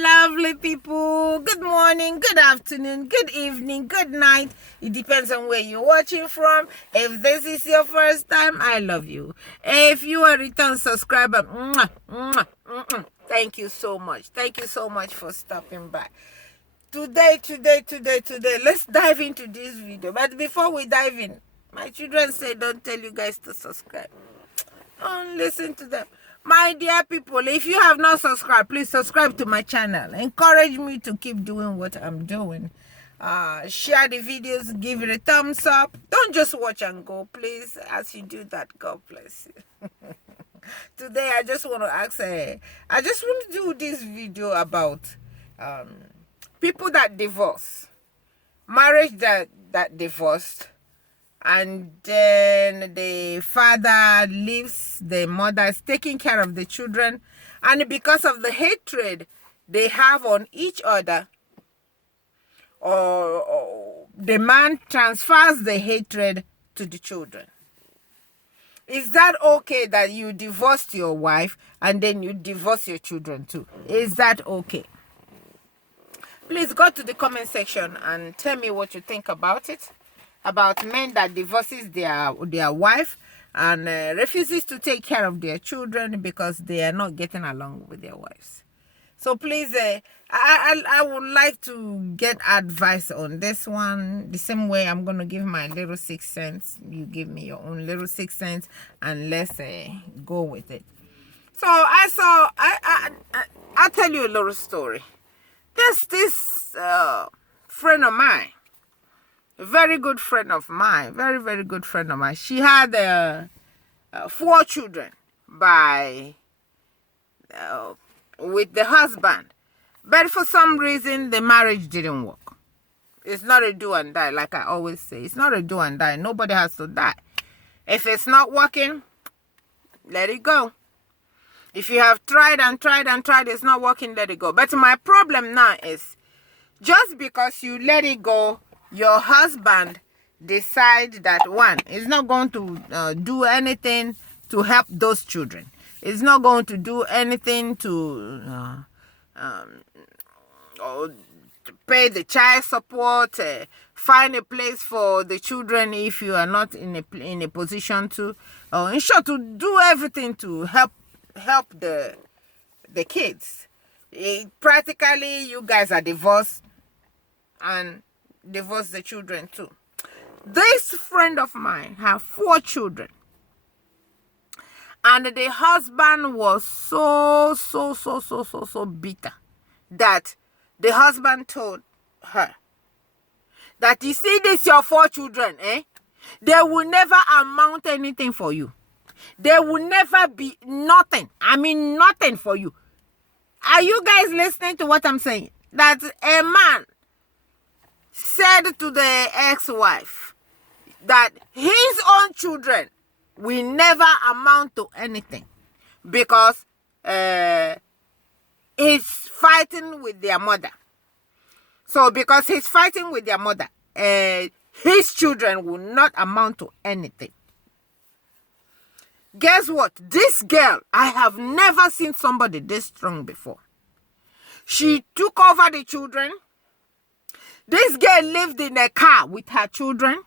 lovely people. Good morning, good afternoon, good evening, good night. It depends on where you're watching from. If this is your first time, I love you. If you are a return subscriber, thank you so much. Thank you so much for stopping by. Today, let's dive into this video. But before we dive in, my children say don't tell you guys to subscribe. Don't listen to them. My dear people, if you have not subscribed, please subscribe to my channel. Encourage me to keep doing what I'm doing. Share the videos, give it a thumbs up. Don't just watch and go, please. As you do that, God bless you. Today, I just want to ask, I just want to do this video about people that divorce, marriage that divorced, and then the father leaves, the mother is taking care of the children, and because of the hatred they have on each other, or the man transfers the hatred to the children. Is that okay that you divorced your wife and then you divorce your children too? Is that okay? Please go to the comment section and tell me what you think about it. About men that divorces their wife and refuses to take care of their children because they are not getting along with their wives. So please, I would like to get advice on this one. The same way I'm going to give my little 6 cents. You give me your own little 6 cents and let's go with it. So I'll tell you a little story. This friend of mine, a very good friend of mine, very good friend of mine. She had 4 children with the husband, but for some reason the marriage didn't work. It's not a do and die, like I always say. It's not a do and die. Nobody has to die. If it's not working, let it go. If you have tried and tried and tried, it's not working, let it go. But my problem now is, just because you let it go, your husband decide that one is not going to do anything to help those children. It's not going to do anything to pay the child support, find a place for the children if you are not in a position to, in short, to do everything to help the kids. Practically, you guys are divorced and divorce the children too. This friend of mine had 4 children, and the husband was so bitter that the husband told her that, you see, this your 4 children, they will never amount anything for you. They will never be nothing. I mean nothing for you. Are you guys listening to what I'm saying? That a man said to the ex-wife that his own children will never amount to anything because he's fighting with their mother. So because he's fighting with their mother, his children will not amount to anything. Guess what? This girl, I have never seen somebody this strong before. She took over the children. This girl lived in a car with her children.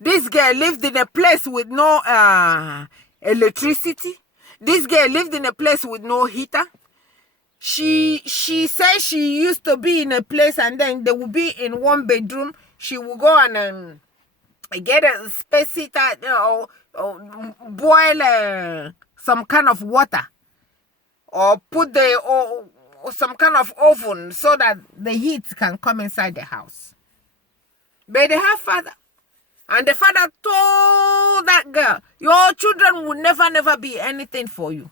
This girl lived in a place with no electricity. This girl lived in a place with no heater. She said she used to be in a place and then they would be in one bedroom. She would go and get a space heater, boil some kind of water, or put some kind of oven so that the heat can come inside the house. But they have father. And the father told that girl, your children will never be anything for you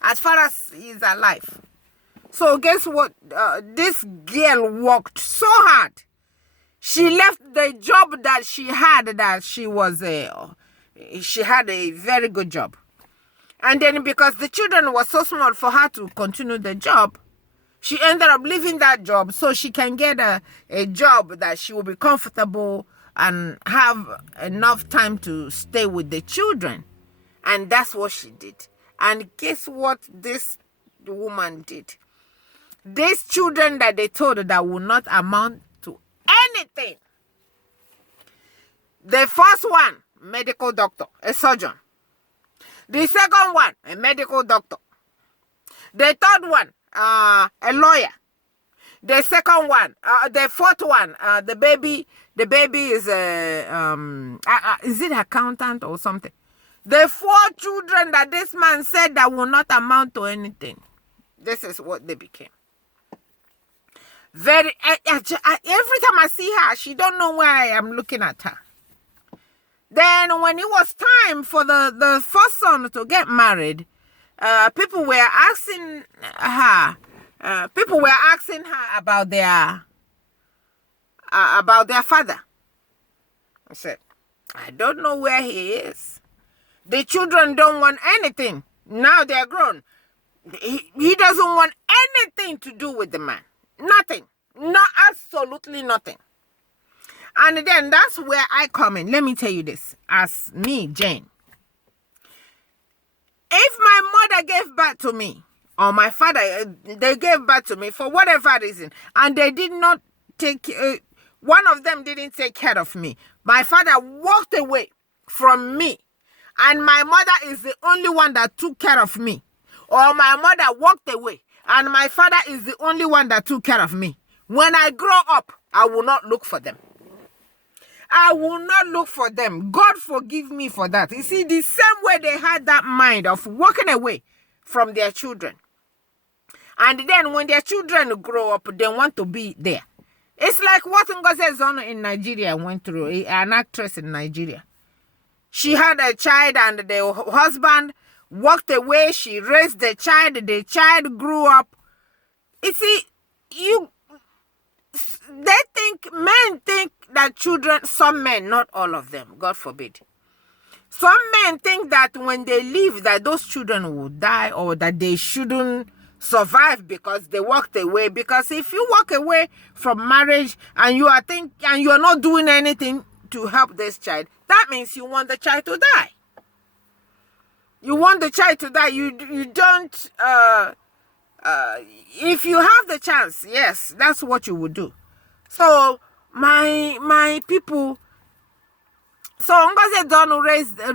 as far as he's alive. So guess what? This girl worked so hard. She left the job that she had, she had a very good job. And then because the children were so small for her to continue the job, she ended up leaving that job so she can get a job that she will be comfortable and have enough time to stay with the children. And that's what she did. And guess what this woman did? These children that they told that will not amount to anything. The first one, medical doctor, a surgeon. The second one, a medical doctor. The third one, a lawyer. The second one, the fourth one, the baby is is it accountant or something? The 4 children that this man said that will not amount to anything. This is what they became. Every time I see her, she don't know where I am looking at her. Then when it was time for the first son to get married, people were asking her about their father. I said, I don't know where he is. The children don't want anything. Now they're grown. He doesn't want anything to do with the man. Nothing. Not absolutely nothing. And then that's where I come in. Let me tell you this. As me, Jane. If my mother gave birth to me, or my father, they gave birth to me for whatever reason, and they did not take, one of them didn't take care of me. My father walked away from me, and my mother is the only one that took care of me. Or my mother walked away, and my father is the only one that took care of me. When I grow up, I will not look for them. I will not look for them. God forgive me for that. You see, the same way they had that mind of walking away from their children. And then when their children grow up, they want to be there. It's like what Ngozi Zono in Nigeria went through, an actress in Nigeria. She had a child and the husband walked away. She raised the child grew up. You see, men think that children, some men, not all of them, God forbid. Some men think that when they leave, that those children will die or that they shouldn't survive because they walked away. Because if you walk away from marriage and you're not doing anything to help this child, that means you want the child to die. You want the child to die. You don't. If you have the chance, yes, that's what you would do. So my people. So Ngozi Donu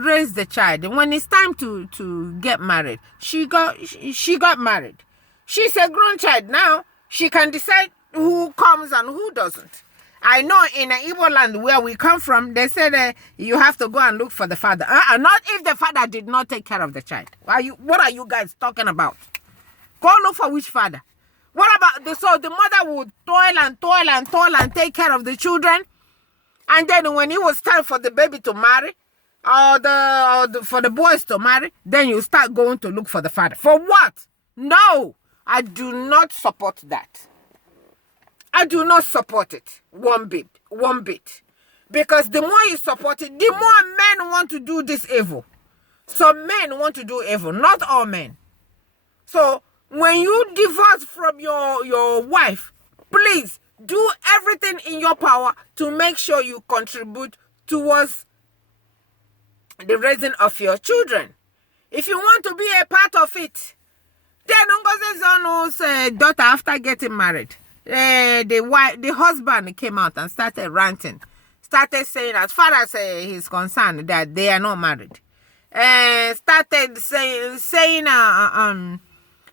raised the child, and when it's time to get married, she got married. She's a grown child now. She can decide who comes and who doesn't. I know in Igbo land where we come from, they said you have to go and look for the father. Not if the father did not take care of the child. What are you guys talking about? Go look for which father? What about the mother would toil and take care of the children, and then when it was time for the baby to marry, for the boys to marry, then you start going to look for the father. For what? No, I do not support that. I do not support it one bit. Because the more you support it, the more men want to do this evil. Some men want to do evil, not all men. So when you divorce from your wife, please do everything in your power to make sure you contribute towards the raising of your children. If you want to be a part of it, then Ngozi Zonu's daughter, after getting married, the husband came out and started ranting, started saying, as far as he's concerned, that they are not married. Started saying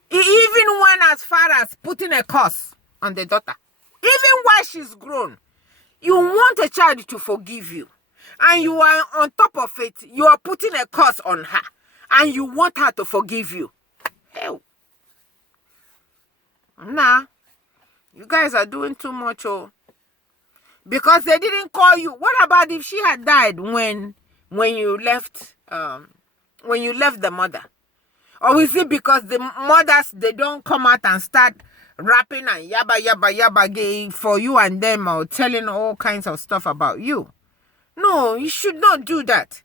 he even went as far as putting a curse on the daughter. Even while she's grown, you want a child to forgive you, and you are on top of it, you are putting a curse on her, and you want her to forgive you. Hell. Nah. You guys are doing too much, because they didn't call you. What about if she had died when you left the mother? Or is it because the mothers, they don't come out and start rapping and yabba gay for you and them, or telling all kinds of stuff about you? No, you should not do that.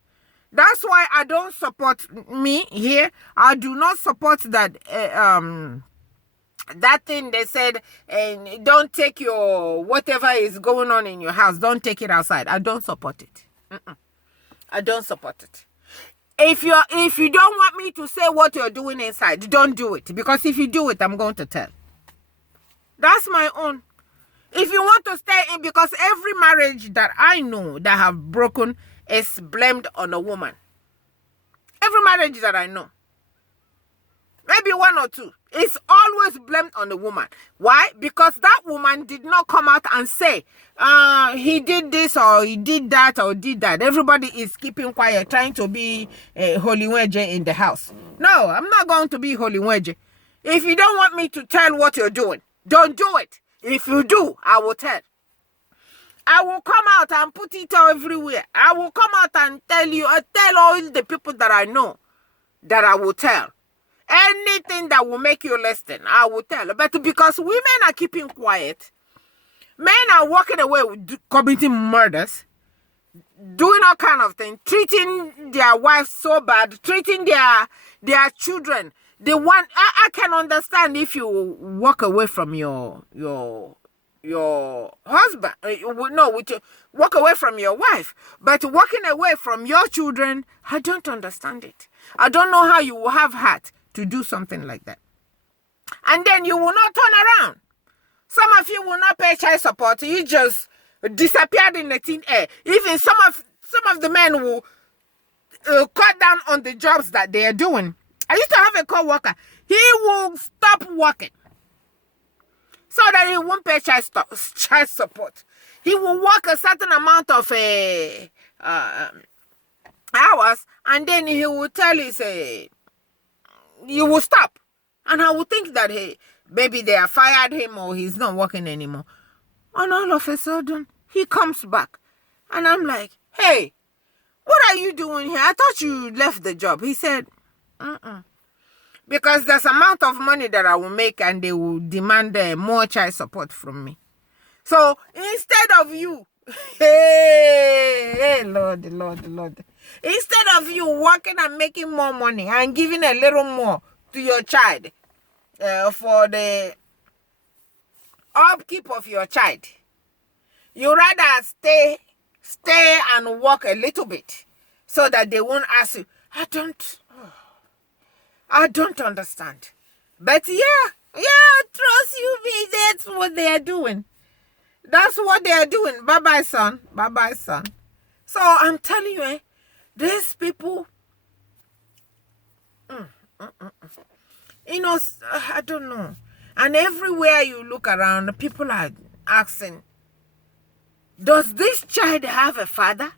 That's why I don't support me here. I do not support that that thing they said, and don't take your whatever is going on in your house, don't take it outside. I don't support it. I don't support it. If you don't want me to say what you're doing inside, don't do it. Because if you do it, I'm going to tell. That's my own. If you want to stay in, because every marriage that I know that have broken is blamed on a woman. Every marriage that I know. Maybe one or two. It's always blamed on the woman. Why? Because that woman did not come out and say, he did this or he did that or did that. Everybody is keeping quiet, trying to be holy wedge in the house. No, I'm not going to be holy wedge. If you don't want me to tell what you're doing, don't do it. If you do, I will tell. I will come out and put it everywhere. I will come out and tell you, tell all the people that I know that I will tell. Anything that will make you listen, I will tell. But because women are keeping quiet, men are walking away with committing murders, doing all kind of things, treating their wives so bad, treating their children. They want. I can understand if you walk away from your husband. Walk away from your wife. But walking away from your children, I don't understand it. I don't know how you will have heart to do something like that. And then you will not turn around. Some of you will not pay child support. You just disappeared in the thin air. Even some of the men will cut down on the jobs that they are doing. I used to have a co-worker. He will stop working so that he won't pay child support. He will work a certain amount of hours, and then he will tell his you will stop. And I will think that, hey, maybe they have fired him or he's not working anymore. And all of a sudden, he comes back. And I'm like, hey, what are you doing here? I thought you left the job. He said, because there's amount of money that I will make and they will demand more child support from me. So instead of you, hey, Lord. Instead of you working and making more money and giving a little more to your child for the upkeep of your child, you rather stay and work a little bit so that they won't ask you. I don't understand. But yeah, trust you me, that's what they are doing. That's what they are doing. Bye-bye, son. Bye-bye, son. So I'm telling you, these people, I don't know. And everywhere you look around, people are asking, does this child have a father?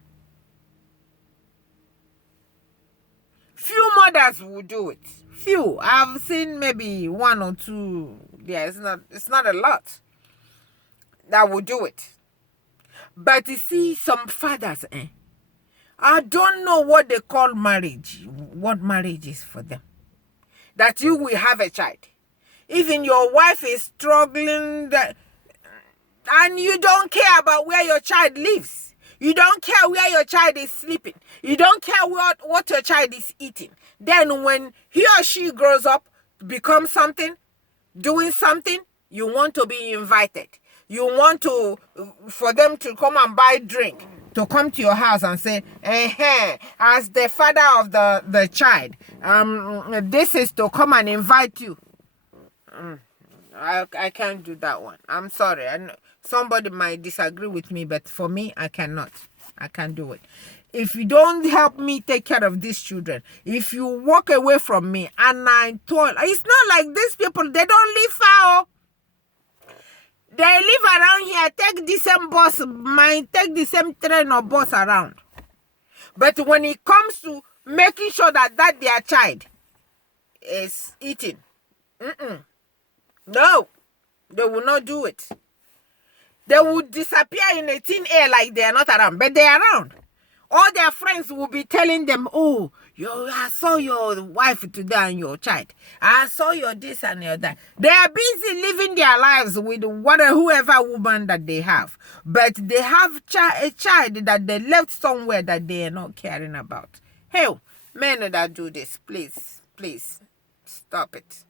Few mothers will do it. Few. I've seen maybe one or two. Yeah, it's not a lot that will do it. But you see, some fathers, I don't know what they call marriage, what marriage is for them. That you will have a child. Even your wife is struggling, and you don't care about where your child lives. You don't care where your child is sleeping. You don't care what your child is eating. Then when he or she grows up, becomes something, doing something, you want to be invited. You want for them to come and buy drink, to come to your house and say, as the father of the child, this is to come and invite you. I can't do that one. I'm sorry. I know somebody might disagree with me, but for me, I cannot. I can't do it. If you don't help me take care of these children, if you walk away from me, and I told, it's not like these people, they don't live far. They live around here, take the same bus, might take the same train or bus around. But when it comes to making sure that their child is eating, no, they will not do it. They will disappear in a thin air like they are not around, but they are around. All their friends will be telling them, oh, I saw your wife today and your child. I saw your this and your that. They are busy living their lives with whoever woman that they have. But they have a child that they left somewhere that they are not caring about. Hey, men that do this, please, stop it.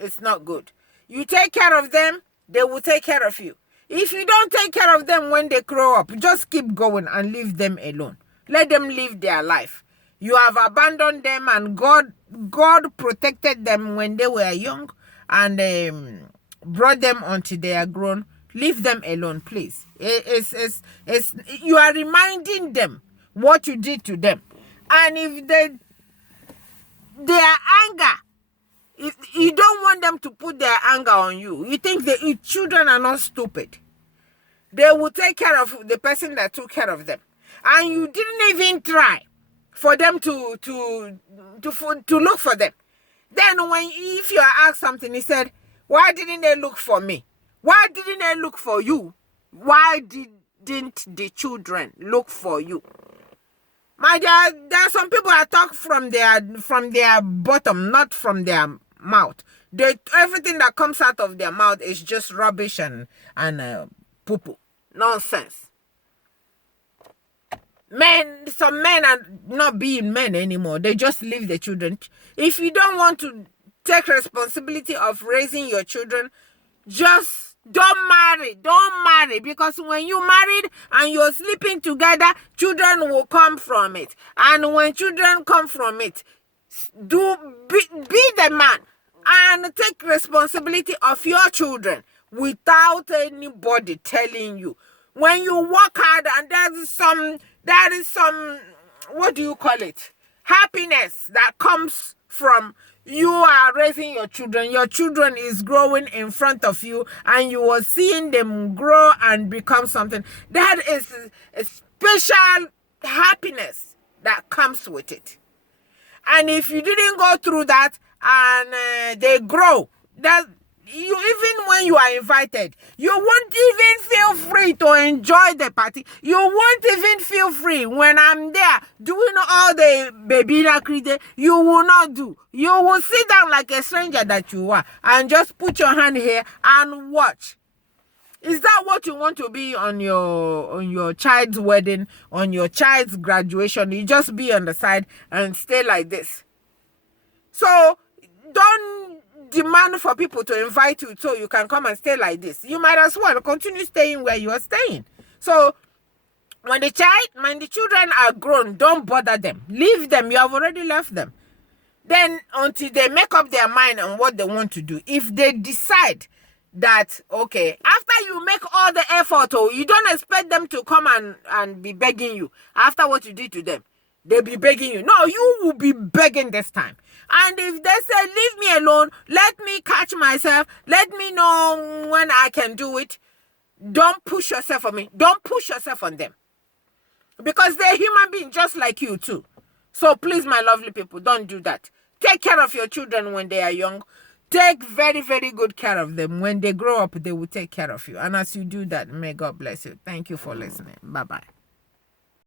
It's not good. You take care of them, they will take care of you. If you don't take care of them when they grow up, just keep going and leave them alone. Let them live their life. You have abandoned them, and God protected them when they were young, and brought them until they are grown. Leave them alone, please. It's you are reminding them what you did to them. And if their anger, if you don't want them to put their anger on you, you think the children are not stupid. They will take care of the person that took care of them. And you didn't even try for them to look for them. Then if you are asked something, he said, why didn't they look for me? Why didn't they look for you? Why didn't the children look for you? My dear, there are some people that talk from their bottom, not from their mouth. Everything that comes out of their mouth is just rubbish and poo-poo. Nonsense. Some men are not being men anymore. They just leave the children. If you don't want to take responsibility of raising your children, just don't marry. Don't marry, because when you married and you're sleeping together, children will come from it. And when children come from it, be the man and take responsibility of your children without anybody telling you. When you work hard and there is some, what do you call it? Happiness that comes from you are raising your children. Your children is growing in front of you and you are seeing them grow and become something. That is a special happiness that comes with it. And if you didn't go through that and they grow, that even when you are invited, you won't even feel free to enjoy the party. You won't even feel free when I'm there doing all the baby nakri. You will not do. You will sit down like a stranger that you are and just put your hand here and watch. Is that what you want to be on your child's wedding, on your child's graduation? You just be on the side and stay like this. So don't demand for people to invite you so you can come and stay like this. You might as well continue staying where you are staying. So when the children are grown, don't bother them. Leave them. You have already left them. Then until they make up their mind on what they want to do. If they decide that, okay, after you make all the effort, you don't expect them to come and be begging you after what you did to them. They'll be begging you. No, you will be begging this time. And if they say, leave me alone, let me catch myself, let me know when I can do it, don't push yourself on me. Don't push yourself on them. Because they're human beings just like you too. So please, my lovely people, don't do that. Take care of your children when they are young. Take very, very good care of them. When they grow up, they will take care of you. And as you do that, may God bless you. Thank you for listening. Bye-bye.